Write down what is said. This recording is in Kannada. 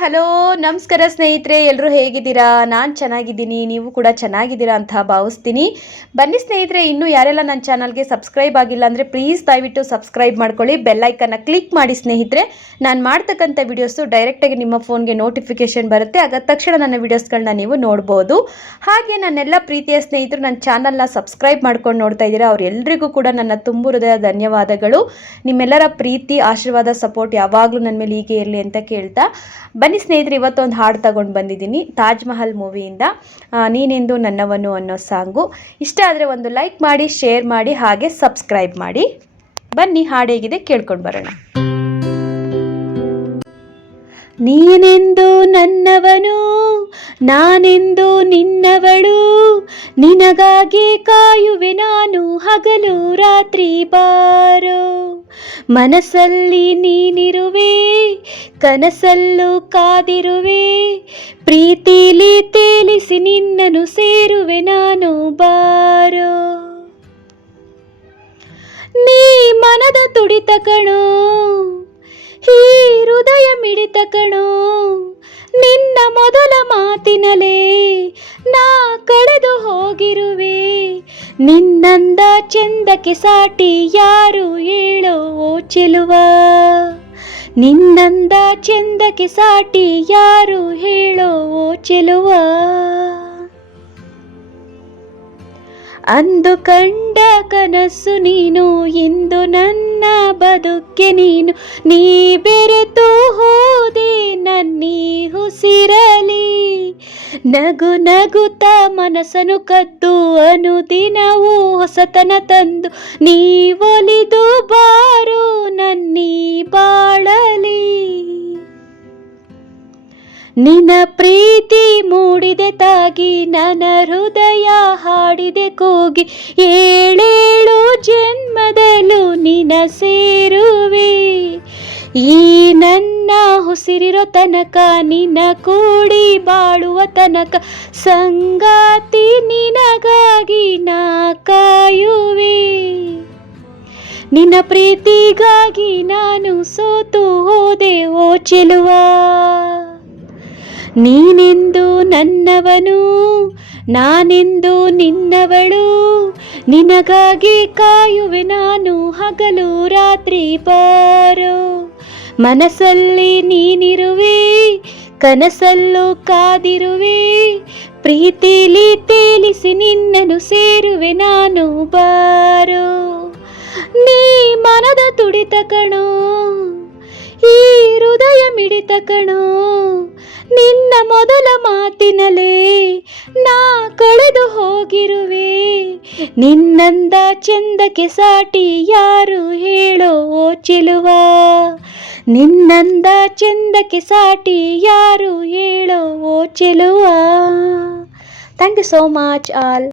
ಹಲೋ ನಮಸ್ಕಾರ ಸ್ನೇಹಿತರೆ, ಎಲ್ಲರೂ ಹೇಗಿದ್ದೀರಾ? ನಾನು ಚೆನ್ನಾಗಿದ್ದೀನಿ, ನೀವು ಕೂಡ ಚೆನ್ನಾಗಿದ್ದೀರಾ ಅಂತ ಭಾವಿಸ್ತೀನಿ. ಬನ್ನಿ ಸ್ನೇಹಿತರೆ, ಇನ್ನೂ ಯಾರೆಲ್ಲ ನನ್ನ ಚಾನಲ್ಗೆ ಸಬ್ಸ್ಕ್ರೈಬ್ ಆಗಿಲ್ಲ ಅಂದರೆ ಪ್ಲೀಸ್ ದಯವಿಟ್ಟು ಸಬ್ಸ್ಕ್ರೈಬ್ ಮಾಡ್ಕೊಳ್ಳಿ, ಬೆಲ್ಲೈಕನ್ನ ಕ್ಲಿಕ್ ಮಾಡಿ ಸ್ನೇಹಿತರೆ. ನಾನು ಮಾಡ್ತಕ್ಕಂಥ ವಿಡಿಯೋಸು ಡೈರೆಕ್ಟಾಗಿ ನಿಮ್ಮ ಫೋನ್ಗೆ ನೋಟಿಫಿಕೇಷನ್ ಬರುತ್ತೆ, ಆಗ ತಕ್ಷಣ ನನ್ನ ವಿಡಿಯೋಸ್ಗಳನ್ನ ನೀವು ನೋಡ್ಬೋದು. ಹಾಗೆ ನನ್ನೆಲ್ಲ ಪ್ರೀತಿಯ ಸ್ನೇಹಿತರು ನನ್ನ ಚಾನಲ್ನ ಸಬ್ಸ್ಕ್ರೈಬ್ ಮಾಡ್ಕೊಂಡು ನೋಡ್ತಾ ಇದ್ದೀರಾ, ಅವರೆಲ್ಲರಿಗೂ ಕೂಡ ನನ್ನ ತುಂಬು ಹೃದಯ ಧನ್ಯವಾದಗಳು. ನಿಮ್ಮೆಲ್ಲರ ಪ್ರೀತಿ, ಆಶೀರ್ವಾದ, ಸಪೋರ್ಟ್ ಯಾವಾಗಲೂ ನನ್ನ ಮೇಲೆ ಹೀಗೆ ಇರಲಿ ಅಂತ ಕೇಳ್ತಾ ಬನ್ನಿ ಸ್ನೇಹಿತರೆ, ಇವತ್ತೊಂದು ಹಾಡು ತಗೊಂಡು ಬಂದಿದ್ದೀನಿ ತಾಜ್ ಮಹಲ್ ಮೂವಿಯಿಂದ. ನೀನೆಂದು ನನ್ನವನು ಅನ್ನೋ ಸಾಂಗು. ಇಷ್ಟ ಆದರೆ ಒಂದು ಲೈಕ್ ಮಾಡಿ, ಶೇರ್ ಮಾಡಿ, ಹಾಗೆ ಸಬ್ಸ್ಕ್ರೈಬ್ ಮಾಡಿ. ಬನ್ನಿ ಹಾಡು ಹೇಗಿದೆ ಕೇಳ್ಕೊಂಡು ಬರೋಣ. ನೀನೆಂದು ನನ್ನವನು, ನಾನೆಂದು ನಿನ್ನವಳು, ನಿನಗಾಗಿ ಕಾಯುವೆ ನಾನು ಹಗಲು ರಾತ್ರಿ ಬಾರೋ. ಮನಸ್ಸಲ್ಲಿ ನೀನಿರುವೆ, ಕನಸಲ್ಲೂ ಕಾದಿರುವೆ, ಪ್ರೀತಿಲಿ ತೇಲಿಸಿ ನಿನ್ನನ್ನು ಸೇರುವೆ ನಾನು ಬಾರೋ. ನೀ ಮನದ ತುಡಿತ ಕಣೋ, ಈ ಹೃದಯ ಮಿಡಿತ ಕಣೋ, ನಿನ್ನ ಮೊದಲ ಮಾತಿನಲೇ ನಾ ಕಳೆದು ಹೋಗಿರುವೆ. ನಿನ್ನಂದ ಚೆಂದಕ್ಕೆ ಸಾಟಿ ಯಾರು ಹೇಳೋ ಓ ಚೆಲುವ, ನಿನ್ನಂದ ಚೆಂದಕ್ಕೆ ಸಾಟಿ ಯಾರು ಹೇಳೋ ಓ ಚೆಲುವ. ಅಂದು ಕಂಡ ಕನಸು ನೀನು, ಇಂದು ನನ್ನ ಬದುಕೆ ನೀನು, ನೀ ಬೆರೆತು ಹೋದೆ ನನ್ನೀ ಉಸಿರಲಿ. ನಗು ನಗುತ್ತ ಮನಸ್ಸನ್ನು ಕದ್ದು ಅನುದಿನವೂ ಹೊಸತನ ತಂದು ನೀ ಒಲಿದು ಬಾರೋ ನನ್ನೀ ಬಾಳಲಿ. ನಿನ್ನ ಪ್ರೀತಿ ಮೂಡಿದೆ ತಾಗಿ, ನನ್ನ ಹೃದಯ ಹಾಡಿದೆ ಕೂಗಿ, ಏಳೇಳು ಜನ್ಮದಲ್ಲೂ ನಿನ್ನ ಸೇರುವೆ. ಈ ನನ್ನ ಉಸಿರಿರೋ ತನಕ, ನಿನ್ನ ಕೂಡಿ ಬಾಳುವ ತನಕ, ಸಂಗಾತಿ ನಿನಗಾಗಿ ನಾ ಕಾಯುವೆ. ನಿನ್ನ ಪ್ರೀತಿಗಾಗಿ ನಾನು ಸೋತು ಹೋದೆ ಓ ಚೆಲುವ. ನೀನೆಂದು ನನ್ನವನು, ನಾನೆಂದು ನಿನ್ನವಳು, ನಿನಗಾಗಿ ಕಾಯುವೆ ನಾನು ಹಗಲು ರಾತ್ರಿ ಬಾರೋ. ಮನಸ್ಸಲ್ಲಿ ನೀನಿರುವೆ, ಕನಸಲ್ಲೂ ಕಾದಿರುವೆ, ಪ್ರೀತಿಲಿ ತೇಲಿಸಿ ನಿನ್ನನ್ನು ಸೇರುವೆ ನಾನು ಬಾರೋ. ನೀ ಮನದ ತುಡಿತ ಕಣೋ, ಈ ಹೃದಯ ಮಿಡಿತ ಕಣೋ, ನಿನ್ನ ಮೊದಲ ಮಾತಿನಲೇ ನಾ ಕಳೆದು ಹೋಗಿರುವೆ. ನಿನ್ನಂದ ಚೆಂದಕ್ಕೆ ಸಾಟಿ ಯಾರು ಹೇಳೋ ಓ ಚೆಲುವ, ನಿನ್ನಂದ ಚೆಂದಕ್ಕೆ ಸಾಟಿ ಯಾರು ಹೇಳೋ ಓ ಚೆಲುವ. Thank you so much all.